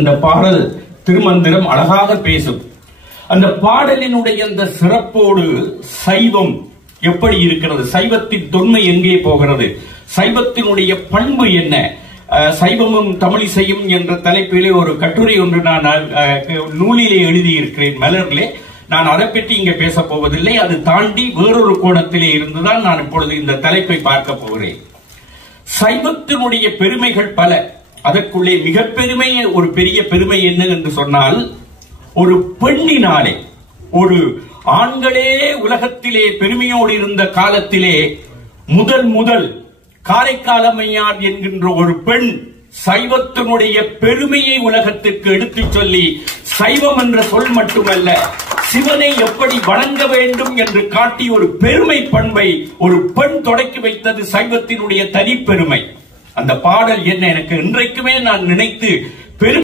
அந்த பாடல் திருமந்திரம் அழகாக பேசும். அந்த பாடலினுடைய அந்த சிறப்போடு சைவம் எப்படி இருக்கிறது, சைவத்தின் தொன்மை எங்கே போகிறது, சைவத்தினுடைய பண்பு என்ன, சைவமும் தமிழிசையும் என்ற தலைப்பிலே ஒரு கட்டுரை ஒன்று நான் நூலிலே எழுதியிருக்கிறேன், மலரிலே. நான் அதை பற்றி இங்கே பேச போவதில்லை. அது தாண்டி வேறொரு கோணத்திலே இருந்துதான் நான் இப்பொழுது இந்த தலைப்பை பார்க்க போகிறேன். சைவத்தினுடைய பெருமைகள் பல. அதற்குள்ளே மிக ஒரு பெரிய பெருமை என்ன என்று சொன்னால், ஒரு பெண்ணினாலே, ஒரு ஆண்களே உலகத்திலே பெருமையோடு இருந்த காலத்திலே முதல் காரைக்காலம்மையார் என்கின்ற ஒரு பெண் சைவத்தினுடைய பெருமையை உலகத்திற்கு எடுத்துச் சொல்லி, சைவம் என்ற சொல் மட்டுமல்ல, சிவனை எப்படி வணங்க வேண்டும் என்று காட்டி ஒரு பெருமை பண்பை ஒரு பெண் தொடக்கி வைத்தது சைவத்தினுடைய தனி பெருமை. அந்த பாடல் என்ன எனக்கு இன்றைக்குமே நான் நினைத்து பெரும்